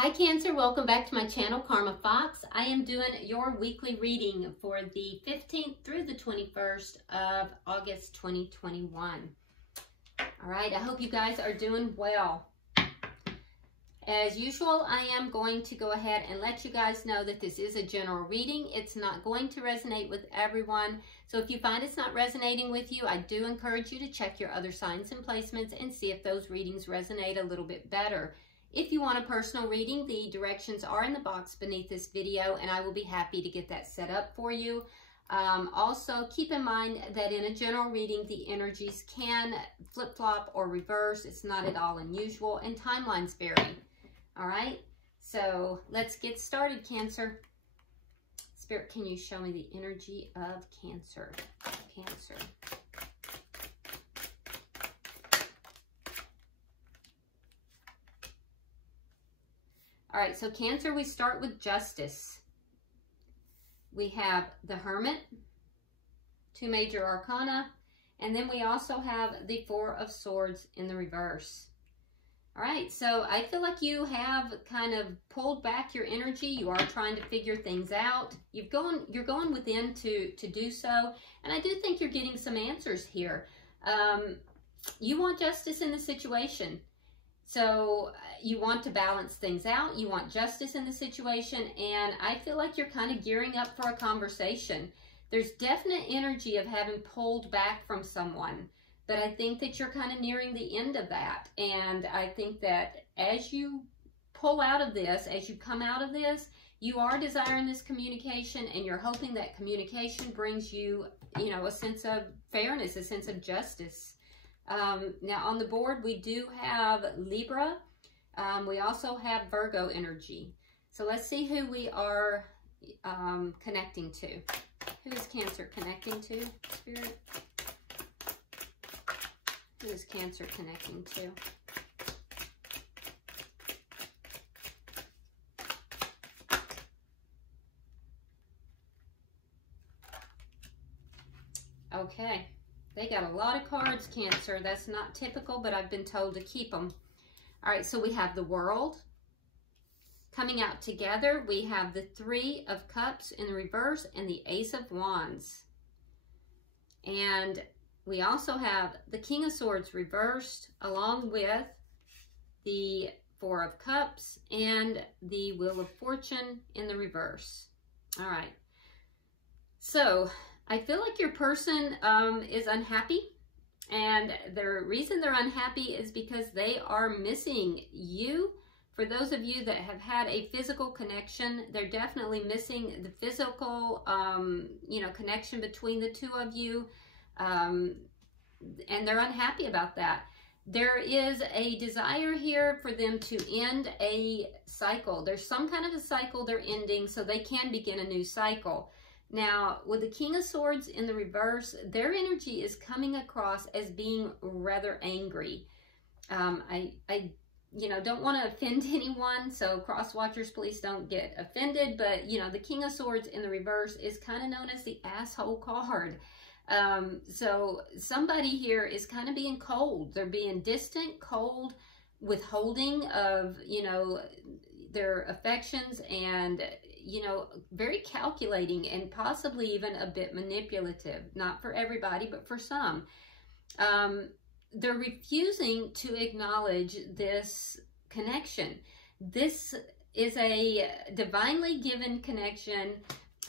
Hi Cancer, welcome back to my channel, Karma Fox. I am doing your weekly reading for the 15th through the 21st of August 2021. All right, I hope you guys are doing well. As usual, I am going to go ahead and let you guys know that this is a general reading. It's not going to resonate with everyone. So if you find it's not resonating with you, I do encourage you to check your other signs and placements and see if those readings resonate a little bit better. If you want a personal reading, the directions are in the box beneath this video, and I will be happy to get that set up for you. Also, keep in mind that in a general reading, the energies can flip-flop or reverse. It's not at all unusual, and timelines vary. All right, so let's get started, Cancer. Spirit, can you show me the energy of Cancer? Cancer. All right, so Cancer, we start with Justice. We have the Hermit, 2 major arcana, and then we also have the 4 of Swords in the reverse. All right, so I feel like you have kind of pulled back your energy. You are trying to figure things out. You're going within to do so, and I do think you're getting some answers here. You want justice in the situation. So you want to balance things out. You want justice in the situation. And I feel like you're kind of gearing up for a conversation. There's definite energy of having pulled back from someone. But I think that you're kind of nearing the end of that. And I think that as you pull out of this, as you come out of this, you are desiring this communication. And you're hoping that communication brings you, a sense of fairness, a sense of justice. Now on the board, we do have Libra. We also have Virgo energy. So let's see who we are connecting to. Who is Cancer connecting to, Spirit? Who is Cancer connecting to? Okay. They got a lot of cards, Cancer. That's not typical, but I've been told to keep them. All right, so we have the World coming out together. We have the 3 of Cups in the reverse and the Ace of Wands. And we also have the King of Swords reversed along with the 4 of Cups and the Wheel of Fortune in the reverse. All right. So I feel like your person is unhappy, and the reason they're unhappy is because they are missing you. For those of you that have had a physical connection, they're definitely missing the physical, connection between the 2 of you, and they're unhappy about that. There is a desire here for them to end a cycle. There's some kind of a cycle they're ending so they can begin a new cycle. Now, with the King of Swords in the reverse, their energy is coming across as being rather angry. I don't want to offend anyone, so cross-watchers, please don't get offended. But, the King of Swords in the reverse is kind of known as the asshole card. So somebody here is kind of being cold. They're being distant, cold, withholding of, their affections, and very calculating and possibly even a bit manipulative. Not for everybody, but for some. They're refusing to acknowledge this connection. This is a divinely given connection.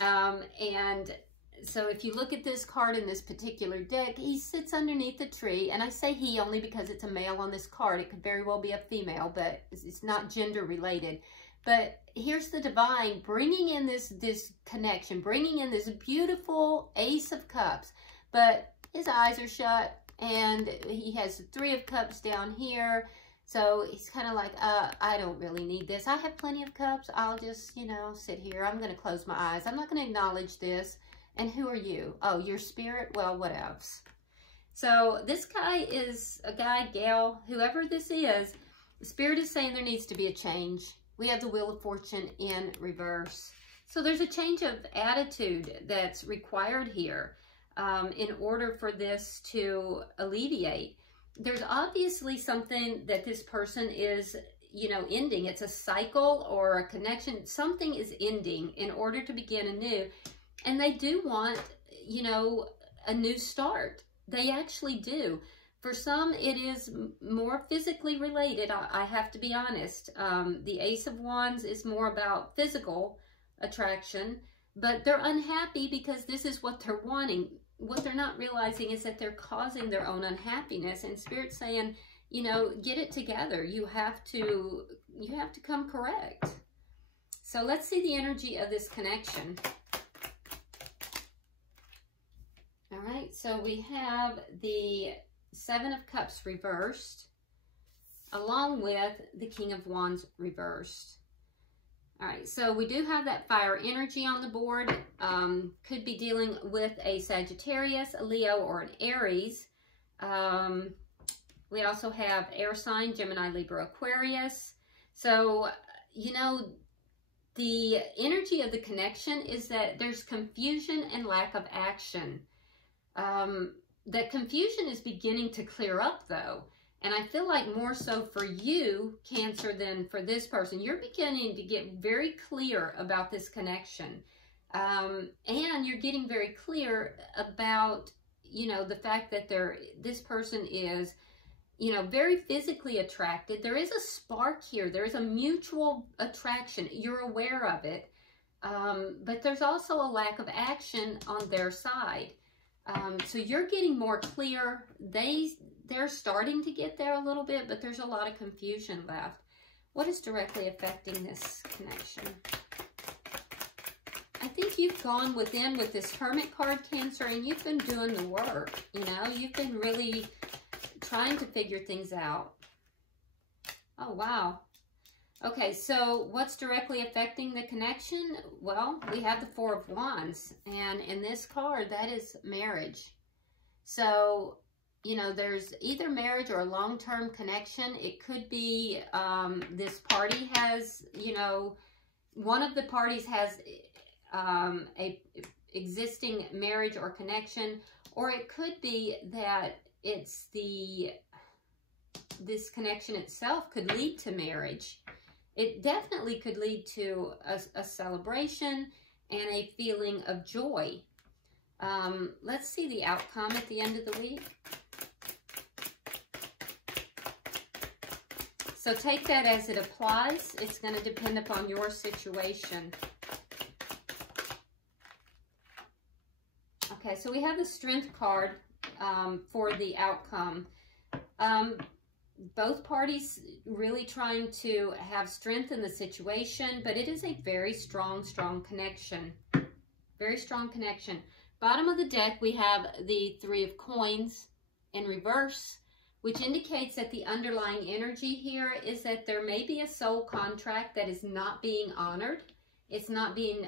And so if you look at this card in this particular deck, he sits underneath a tree. And I say he only because it's a male on this card. It could very well be a female, but it's not gender related. But here's the divine bringing in this connection, bringing in this beautiful Ace of Cups. But his eyes are shut, and he has the 3 of Cups down here. So he's kind of like, I don't really need this. I have plenty of cups. I'll just, sit here. I'm going to close my eyes. I'm not going to acknowledge this. And who are you? Oh, your spirit? Well, whatevs. So this guy is a guy, gal, whoever this is, Spirit is saying there needs to be a change. We have the Wheel of Fortune in reverse. So there's a change of attitude that's required here in order for this to alleviate. There's obviously something that this person is you know, ending. It's a cycle or a connection. Something is ending in order to begin anew. And they do want, you know, a new start. They actually do. For some, it is more physically related. I have to be honest. The Ace of Wands is more about physical attraction, but they're unhappy because this is what they're wanting. What they're not realizing is that they're causing their own unhappiness, and Spirit's saying, you know, get it together. You have to come correct. So let's see the energy of this connection. All right, so we have the Seven of Cups reversed, along with the King of Wands reversed. All right, so we do have that fire energy on the board. Could be dealing with a Sagittarius, a Leo, or an Aries. We also have air sign, Gemini, Libra, Aquarius. So, you know, the energy of the connection is that there's confusion and lack of action. That confusion is beginning to clear up, though. And I feel like more so for you, Cancer, than for this person. You're beginning to get very clear about this connection. And you're getting very clear about, you know, the fact that this person is, you know, very physically attracted. There is a spark here. There is a mutual attraction. You're aware of it. But there's also a lack of action on their side. So you're getting more clear. They're starting to get there a little bit, but there's a lot of confusion left. What is directly affecting this connection? I think you've gone within with this Hermit card, Cancer, and you've been doing the work. You know, you've been really trying to figure things out. Oh, wow. Okay, so what's directly affecting the connection? Well, we have the Four of Wands, and in this card, that is marriage. So, you know, there's either marriage or a long-term connection. It could be this party has, you know, one of the parties has a existing marriage or connection, or it could be that it's this connection itself could lead to marriage. It definitely could lead to a celebration and a feeling of joy. Let's see the outcome at the end of the week. So take that as it applies. It's going to depend upon your situation. Okay, so we have the Strength card for the outcome. Both parties really trying to have strength in the situation, but it is a very strong connection. Very strong connection. Bottom of the deck, we have the Three of Coins in reverse, which indicates that the underlying energy here is that there may be a soul contract that is not being honored. It's not being,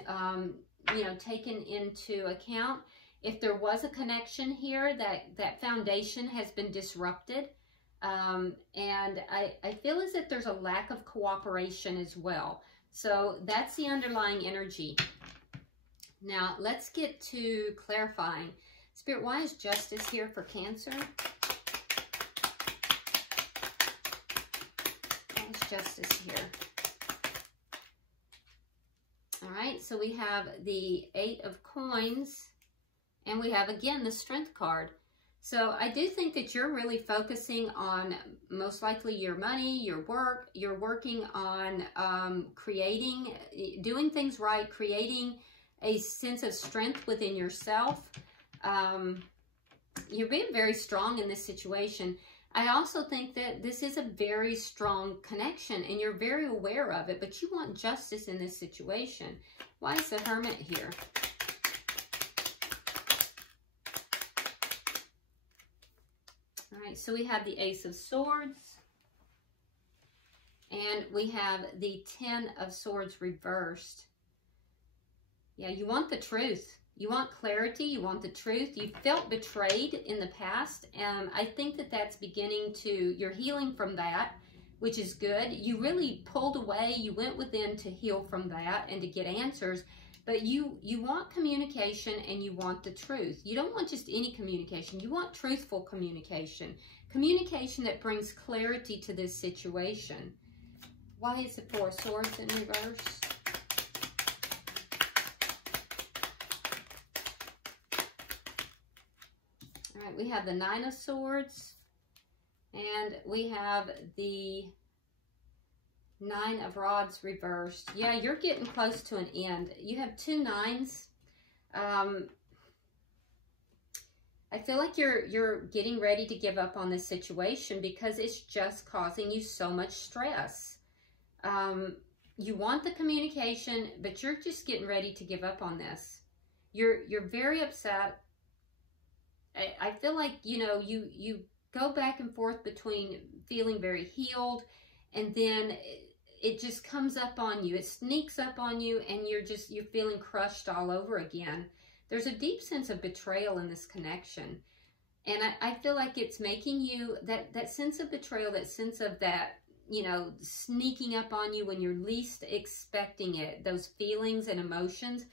you know, taken into account. If there was a connection here, that foundation has been disrupted. And I feel as if there's a lack of cooperation as well. So that's the underlying energy. Now, let's get to clarifying. Spirit, why is justice here for Cancer? Why is justice here? All right, so we have the Eight of Coins, and we have, again, the Strength card. So I do think that you're really focusing on most likely your money, your work. You're working on doing things right, creating a sense of strength within yourself. You're being very strong in this situation. I also think that this is a very strong connection and you're very aware of it, but you want justice in this situation. Why is the Hermit here? All right, so we have the Ace of Swords, and we have the Ten of Swords reversed. Yeah, you want the truth. You want clarity. You want the truth. You felt betrayed in the past, and I think that that's beginning to, you're healing from that, which is good. You really pulled away. You went within to heal from that and to get answers. But you want communication and you want the truth. You don't want just any communication. You want truthful communication. Communication that brings clarity to this situation. Why is the Four of Swords in reverse? All right, we have the Nine of Swords, and we have the Nine of Rods reversed. Yeah, you're getting close to an end. You have two nines. I feel like you're getting ready to give up on this situation because it's just causing you so much stress. You want the communication, but you're just getting ready to give up on this. You're very upset. I feel like, you know, you go back and forth between feeling very healed, and then it just comes up on you. It sneaks up on you, and you're feeling crushed all over again. There's a deep sense of betrayal in this connection. And I feel like it's making you, that sense of betrayal, that sense of that, you know, sneaking up on you when you're least expecting it, those feelings and emotions,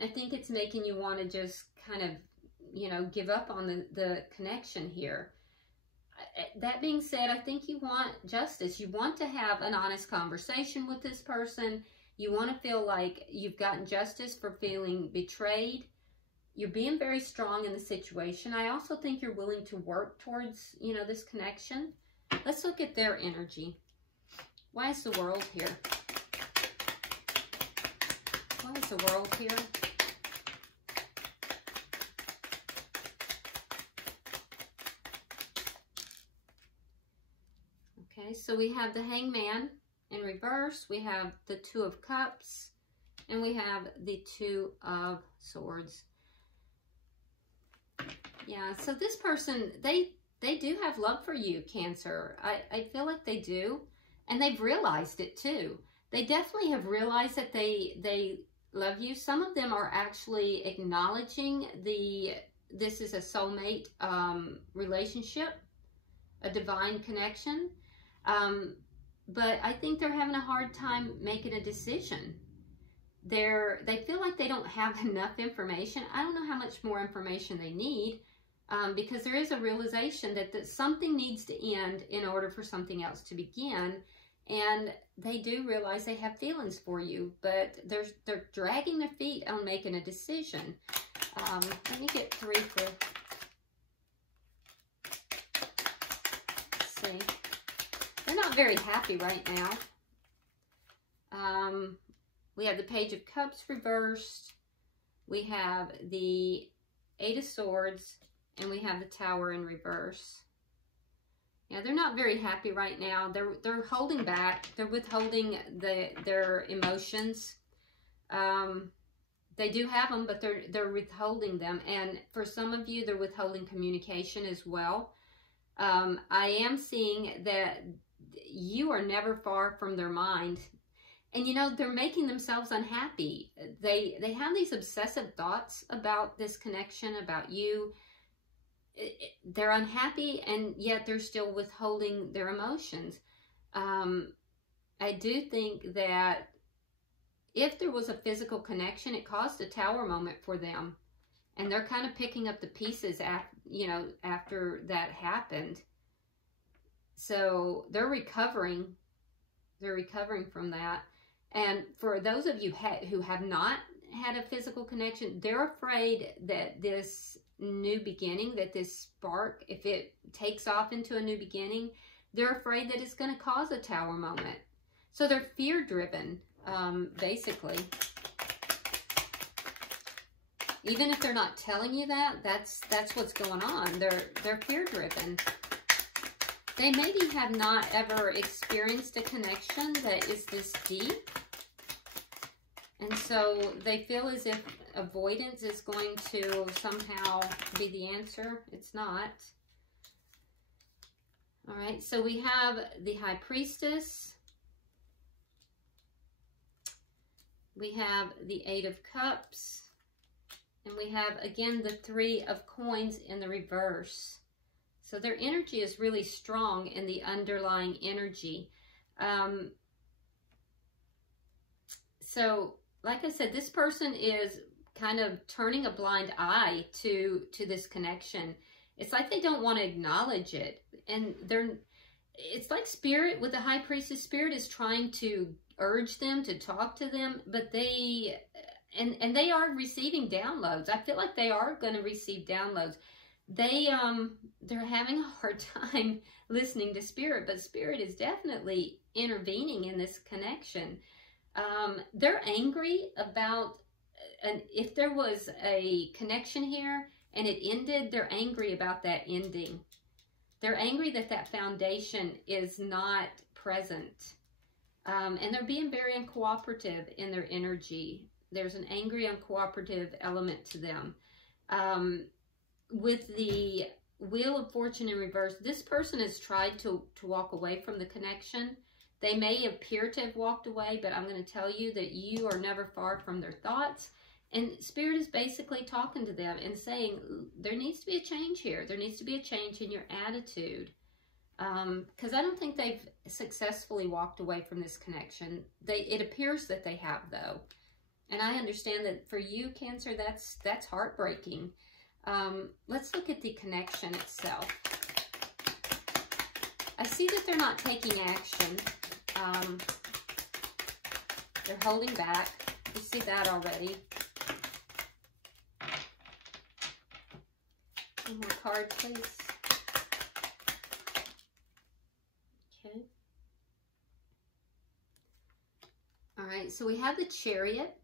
I think it's making you want to just kind of, you know, give up on the connection here. That being said, I think you want justice. You want to have an honest conversation with this person. You want to feel like you've gotten justice for feeling betrayed. You're being very strong in the situation. I also think you're willing to work towards, you know, this connection. Let's look at their energy. Why is the World here? Why is the World here? Okay, so we have the Hangman in reverse. We have the Two of Cups, and we have the Two of Swords. Yeah, so this person, they do have love for you, Cancer. I feel like they do. And they've realized it too. They definitely have realized that they love you. Some of them are actually acknowledging this is a soulmate relationship, a divine connection. But I think they're having a hard time making a decision. They feel like they don't have enough information. I don't know how much more information they need. Because there is a realization that something needs to end in order for something else to begin. And they do realize they have feelings for you, but they're dragging their feet on making a decision. Let me get three for... Let's see. They're not very happy right now. We have the Page of Cups reversed. We have the Eight of Swords. And we have the Tower in reverse. Yeah, they're not very happy right now. They're holding back. They're withholding their emotions. They do have them, but they're withholding them. And for some of you, they're withholding communication as well. I am seeing that you are never far from their mind. And, you know, they're making themselves unhappy. They have these obsessive thoughts about this connection, about you. They're unhappy, and yet they're still withholding their emotions. I do think that if there was a physical connection, it caused a Tower moment for them. And they're kind of picking up the pieces after that happened. So they're recovering. They're recovering from that. And for those of you who have not had a physical connection, they're afraid that this new beginning, that this spark, if it takes off into a new beginning, they're afraid that it's going to cause a Tower moment. So they're fear-driven, basically. Even if they're not telling you that, that's what's going on. They're fear-driven. They maybe have not ever experienced a connection that is this deep. And so they feel as if avoidance is going to somehow be the answer. It's not. All right, so we have the High Priestess. We have the Eight of Cups. And we have, again, the Three of Coins in the reverse. So their energy is really strong in the underlying energy. So, like I said, this person is kind of turning a blind eye to this connection. It's like they don't want to acknowledge it. And it's like Spirit, with the High Priestess, Spirit is trying to urge them to talk to them, but they are receiving downloads. I feel like they are going to receive downloads. They're having a hard time listening to Spirit, but Spirit is definitely intervening in this connection. They're angry about, and if there was a connection here and it ended, they're angry about that ending. They're angry that that foundation is not present. And they're being very uncooperative in their energy. There's an angry, uncooperative element to them. With the Wheel of Fortune in reverse, this person has tried to walk away from the connection. They may appear to have walked away, but I'm going to tell you that you are never far from their thoughts. And Spirit is basically talking to them and saying, there needs to be a change here. There needs to be a change in your attitude. Because I don't think they've successfully walked away from this connection. It appears that they have, though. And I understand that for you, Cancer, that's heartbreaking. Let's look at the connection itself. I see that they're not taking action. They're holding back. You see that already. One more card, please. Okay. All right, so we have the Chariot.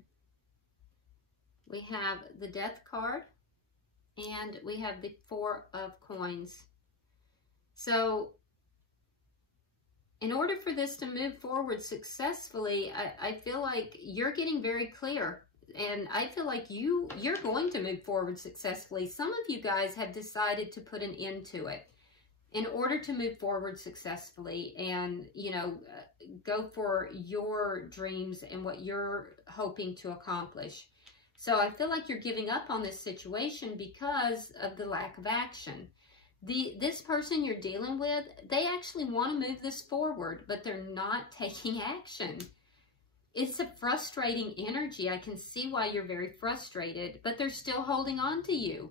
We have the Death card. And we have the Four of Coins. So, in order for this to move forward successfully, I feel like you're getting very clear. And I feel like you're going to move forward successfully. Some of you guys have decided to put an end to it in order to move forward successfully and, you know, go for your dreams and what you're hoping to accomplish. So I feel like you're giving up on this situation because of the lack of action. This person you're dealing with, they actually want to move this forward, but they're not taking action. It's a frustrating energy. I can see why you're very frustrated, but they're still holding on to you.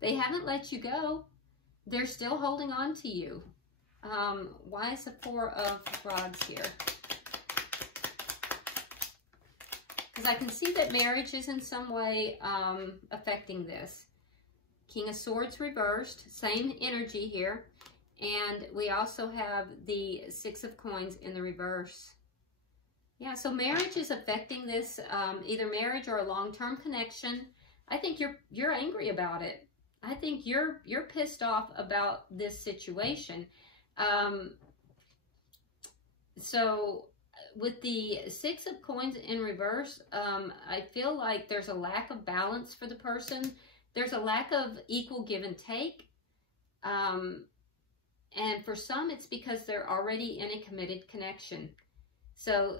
They haven't let you go. They're still holding on to you. Why is the Four of Rods here? Because I can see that marriage is in some way affecting this. King of Swords reversed, same energy here. And we also have the Six of Coins in the reverse. Yeah, so marriage is affecting this, either marriage or a long-term connection. I think you're angry about it. I think you're pissed off about this situation. So with the Six of Coins in reverse, I feel like there's a lack of balance for the person. There's a lack of equal give and take. And for some, it's because they're already in a committed connection. So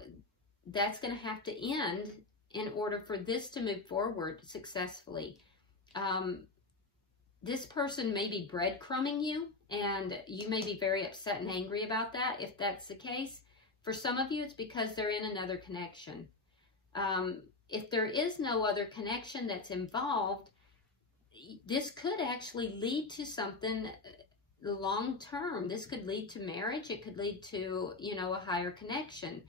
that's going to have to end in order for this to move forward successfully. This person may be breadcrumbing you, and you may be very upset and angry about that if that's the case. For some of you, it's because they're in another connection. If there is no other connection that's involved, this could actually lead to something long term. This could lead to marriage. It could lead to, you know, a higher connection.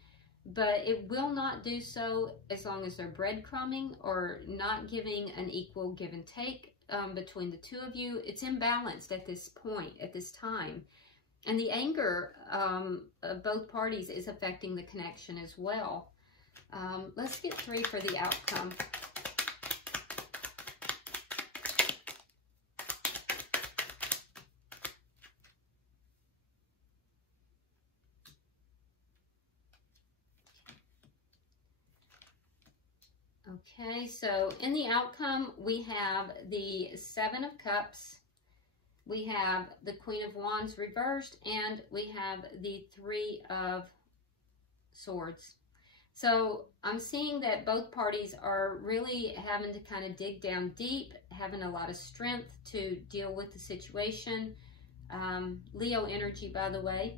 But it will not do so as long as they're breadcrumbing or not giving an equal give and take between the two of you. It's imbalanced at this point, at this time. And the anger of both parties is affecting the connection as well. Let's get 3 for the outcome. Okay, so in the outcome, we have the Seven of Cups, we have the Queen of Wands reversed, and we have the Three of Swords. So I'm seeing that both parties are really having to kind of dig down deep, having a lot of strength to deal with the situation. Leo energy, by the way.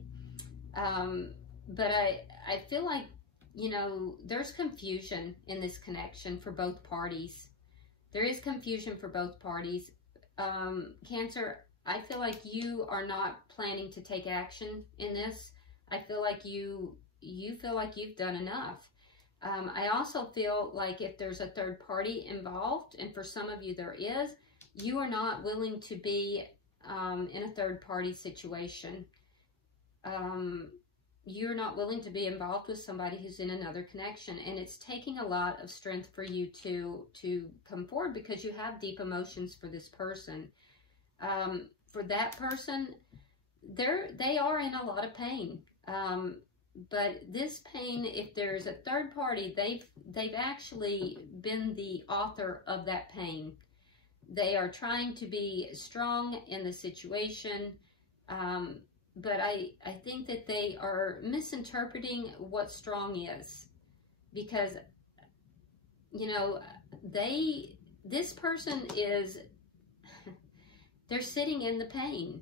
But I feel like, you know, there's confusion in this connection for both parties. There is confusion for both parties. Cancer, I feel like you are not planning to take action in this. I feel like you feel like you've done enough. I also feel like if there's a third party involved, and for some of you there is, you are not willing to be in a third party situation. You're not willing to be involved with somebody who's in another connection, and it's taking a lot of strength for you to come forward, because you have deep emotions for this person. For that person, they are in a lot of pain. But this pain, if there's a third party, they've actually been the author of that pain. They are trying to be strong in the situation, but I think that they are misinterpreting what strong is, because, you know, this person is, they're sitting in the pain.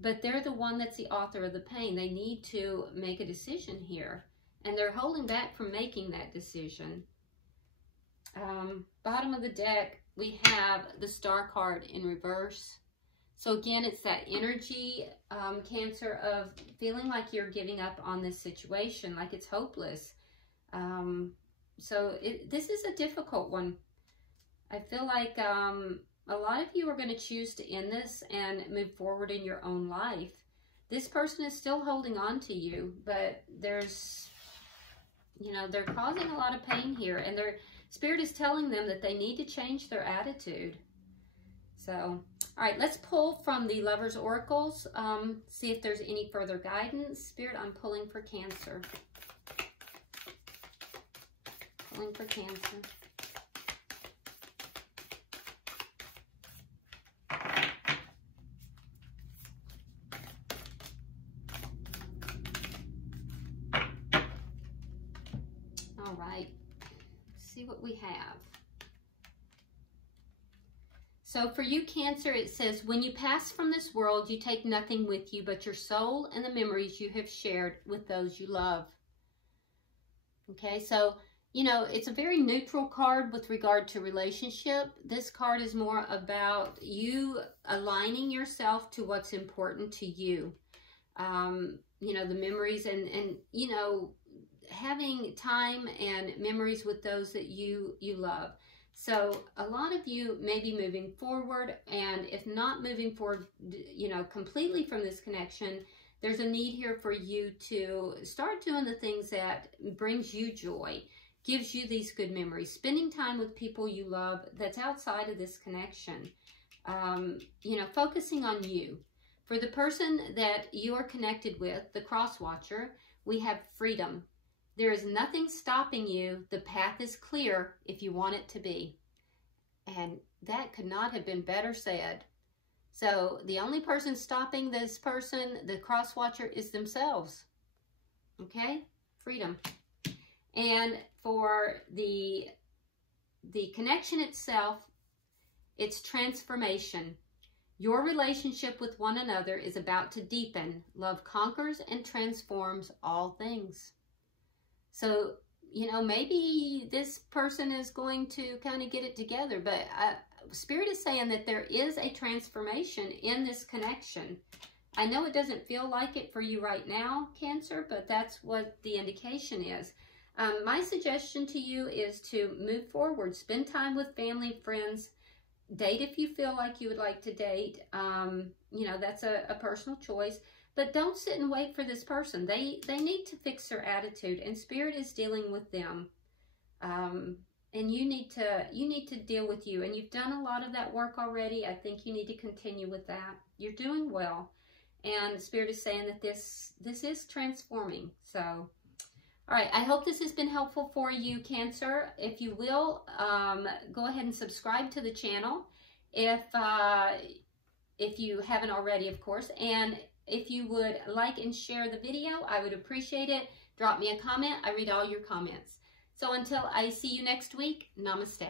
But they're the one that's the author of the pain. They need to make a decision here. And they're holding back from making that decision. Bottom of the deck, we have the Star card in reverse. So again, it's that energy, Cancer, of feeling like you're giving up on this situation, like it's hopeless. This is a difficult one. I feel like a lot of you are going to choose to end this and move forward in your own life. This person is still holding on to you, but there's, you know, they're causing a lot of pain here, and their spirit is telling them that they need to change their attitude. So, all right, let's pull from the Lovers Oracles, see if there's any further guidance. Spirit, I'm pulling for Cancer. Pulling for Cancer. All right, let's see what we have. So for you, Cancer, it says, when you pass from this world, you take nothing with you but your soul and the memories you have shared with those you love. Okay, so, you know, it's a very neutral card with regard to relationship. This card is more about you aligning yourself to what's important to you. You know, the memories and you know, having time and memories with those that you love. So a lot of you may be moving forward, and if not moving forward, you know, completely from this connection, there's a need here for you to start doing the things that brings you joy, gives you these good memories, spending time with people you love that's outside of this connection. You know, focusing on you. For the person that you are connected with, the cross watcher, we have freedom. There is nothing stopping you. The path is clear if you want it to be. And that could not have been better said. So the only person stopping this person, the cross watcher, is themselves. Okay? Freedom. And for the connection itself, it's transformation. Your relationship with one another is about to deepen. Love conquers and transforms all things. So, you know, maybe this person is going to kind of get it together, but Spirit is saying that there is a transformation in this connection. I know it doesn't feel like it for you right now, Cancer, but that's what the indication is. My suggestion to you is to move forward, spend time with family, friends, date if you feel like you would like to date. You know, that's a personal choice. But don't sit and wait for this person. They need to fix their attitude, and Spirit is dealing with them. And you need to deal with you. And you've done a lot of that work already. I think you need to continue with that. You're doing well. And Spirit is saying that this is transforming. So, all right. I hope this has been helpful for you, Cancer. If you will, go ahead and subscribe to the channel. If you haven't already, of course. And if you would like and share the video, I would appreciate it. Drop me a comment. I read all your comments. So until I see you next week, namaste.